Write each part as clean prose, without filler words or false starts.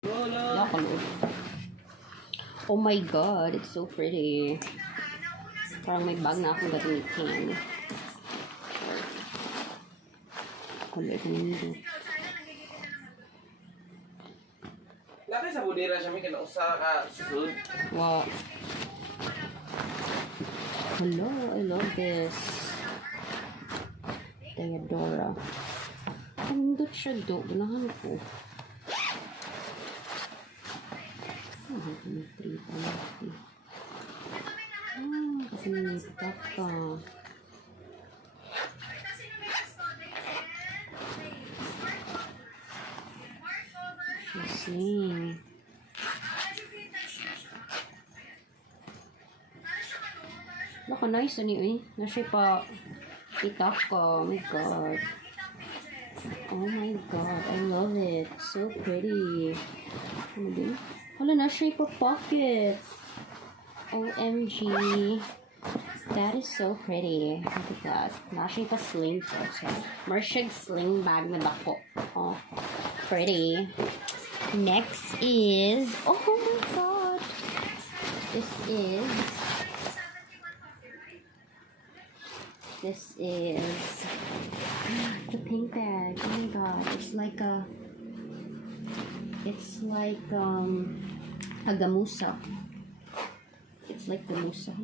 Nakalood. Oh my god, it's so pretty. Parang may bag na akong gamitin. Kulit na nito. Laki sa budira siya may kinausa ka sud. Wow. Hello, I love this. Theodora. Pindot siya do. Unahan ko. Kasi nanitak ka. Sling. Naka nice ani eh. Nasiya pa itak ka. Oh my god. Oh my god. I love it. So pretty. Ano din? Wala na siya pa pocket. OMG. That is so pretty. Look at that. Nasiya pa sling po. So, Marshag sling bag na dako. Oh, pretty. Next is, oh my god. This is the pink bag. Oh my god. It's like a gamusa. It's like gamusa.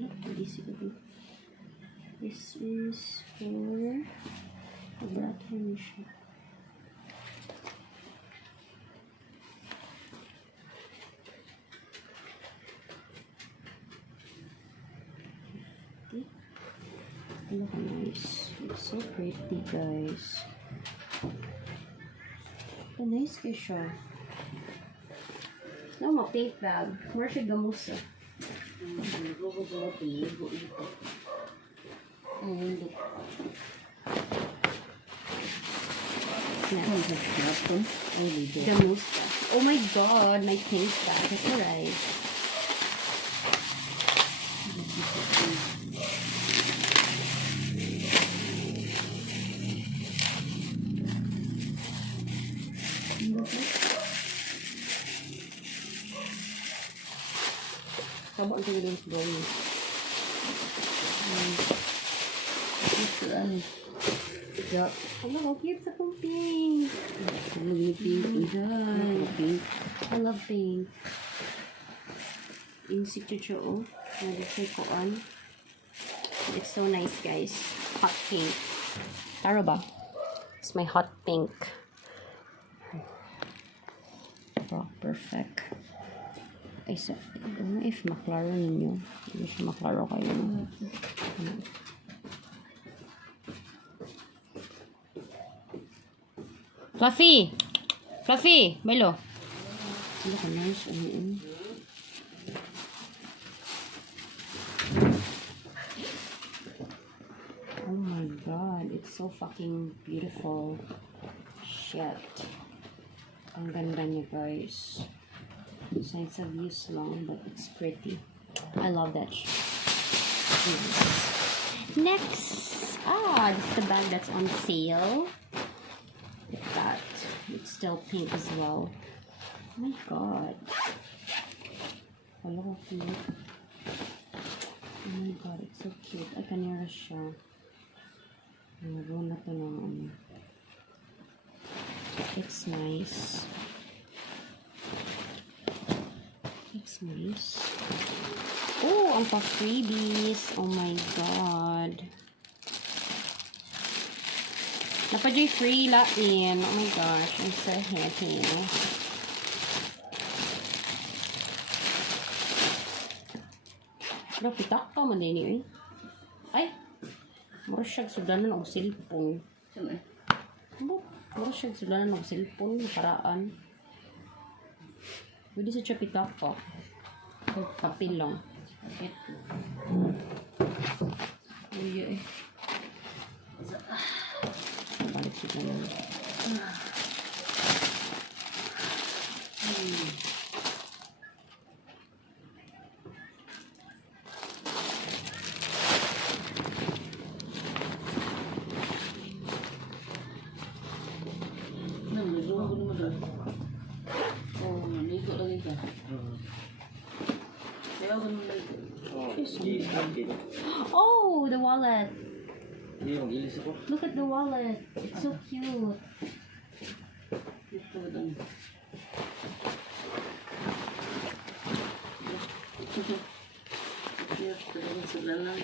This is for siya. Look how nice. It's so pretty, guys. So nice kayo siya. No, mga pink bag. More siya gamusa. Gamusa. Oh my god, my pink bag. That's alright. Sabak sa gilong sa gawin. Yup. Hello, how cute sa kong pink. I love pink. I love pink. Insik siya oh. Nag-try ko on. It's so nice, guys. Hot pink. Taro ba? It's my hot pink. Oh, perfect. Ay, so, I don't know if maklaro ninyo. Hindi siya maklaro kayo. Fluffy! Fluffy! Milo! Ano ka nice? Ano yun? Oh my god. It's so fucking beautiful. Shit. Ang ganda niya, guys. It's a views long, but it's pretty. I love that. Next, this is the bag that's on sale. Look at that. It's still pink as well. Oh my god. Hello, cute. Oh my god, it's so cute. Ay, kanira siya. Meron na to ng It's nice. It's nice. Oh, ang pa-freebies. Oh my god. Napadyo'y free lain. Oh my gosh. I'm so happy. Pero pitak ka man din eh. Ay! Mura siyag sudanan o cellphone. Mura siyag sudanan o cellphone. Paraan. Pwede sa siya pitak ka. Papel lang. Ay, eh. Balik siya lang. ka. Kaya ako nung Oh, the wallet. Hindi, mag-ilis ako. Look at the wallet. It's so cute. ito doon. Yes, talagang sa lalang.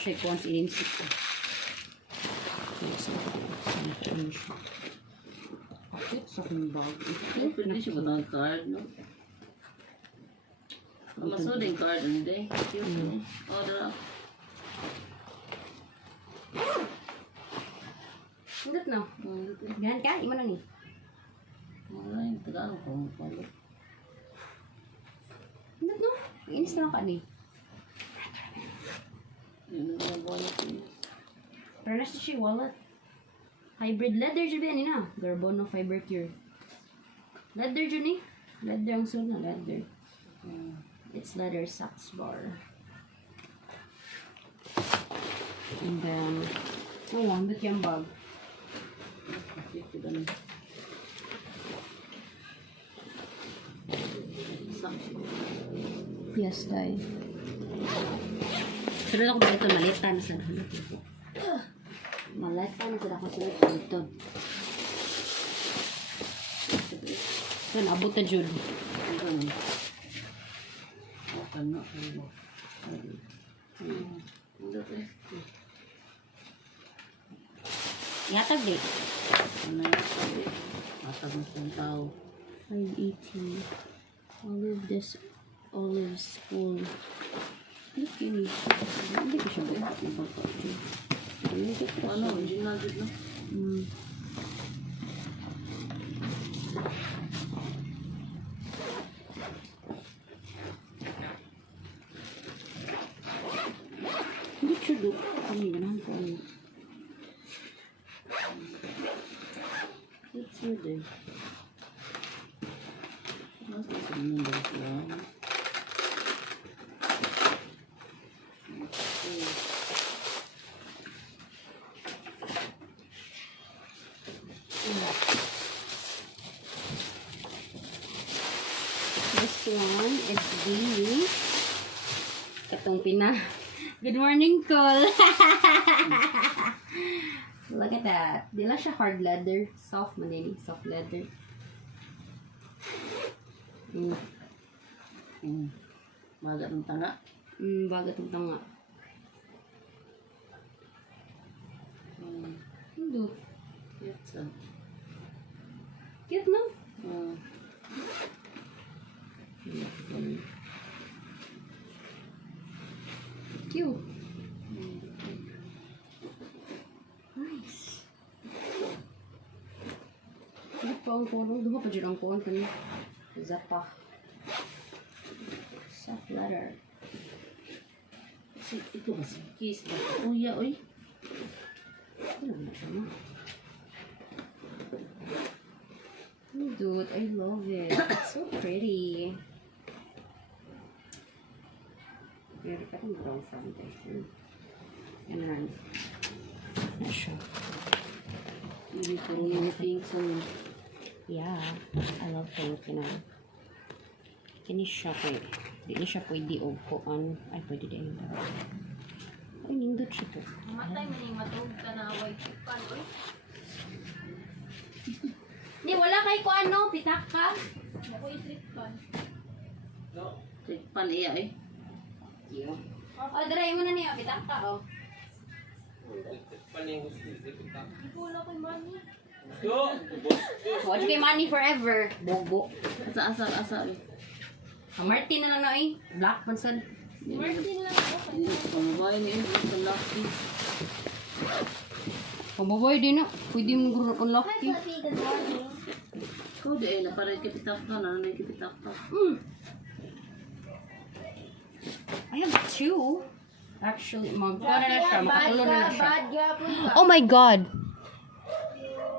Shake once inimsik ko. Yes, ano siya. Bakit sa aking bag? Pwede siya ba ng card, no? Masuding card, hindi. Cute, order ako. Hindot no? Ganyan ka? Ima na ni? Wala yung Tagalog ko. Hindot no? Inis na ka ni. Yun ang mga wallet yun. Pero nasa siya wallet. Hybrid leather dyan ba yan na? Garbono fiber cure. Leather dyan eh. Leather ang sul na leather. It's leather socks bar. And then, oh, ang ba't yung bag? Ito doon. Yes, day. Pero ako ba ito malita na sa lahat. Malita na sa lahat sa ito. Yan, abot na dyan. Ito. Ano? Yatag di. Ano yung sabi? Matag mo sa tao. 580. Olive spoon. Look yun. Hindi ko siya buhat na baka. Ano? Original dito na? Hindi siya do. Ano yung ganahan ko ano. It's good eh. Mas masarap ng dito lang. This one is the katong pina. Good morning, Cole. Look at that. Di lang siya hard leather. Soft manini. Soft leather. Baga ng tanga. Bagat ang tanga. Hindi. Cute sa. Cute no? Cute. Nice. Ano pa ang kulong? Duha pa dyan ang kulong kani. Zapa. Soft leather. Ito ba si Kiss? Kuya, oy. Ano na siya no? Oh, dude, I love it. It's so pretty. Pero parang brown foundation. And then, not sure. Hindi ko rin pink sa Yeah, I love Filipino. Kini siya kay, di na siya pwede o kuan. Ay, pwede din. Ay, nindot siya to. Matay mo yung matug ka na away chipan, oy. Di, wala kay ko ano, pitak ka. Ako yung tripan. Tikpan iya eh. Yo. Oh, dry mo na niya, pitak ka, oh. Paling gusto dito. Hindi ko wala ko yung money. Yo! Watch kay money forever. Bobo. Asa eh. Ang Martin na lang na eh. Black pansal. Martin lang ako. Hindi ko pamabahay niya. Ito lucky. Pamaboy din na. Pwede mong guro kung Hi, lucky. Papi. Good morning. Ikaw di eh. Naparay kipitak ka. Nanay kipitak ka. I have two. Actually, magkuha na siya. Makatulo na siya. Bad yapon ka. Oh my God!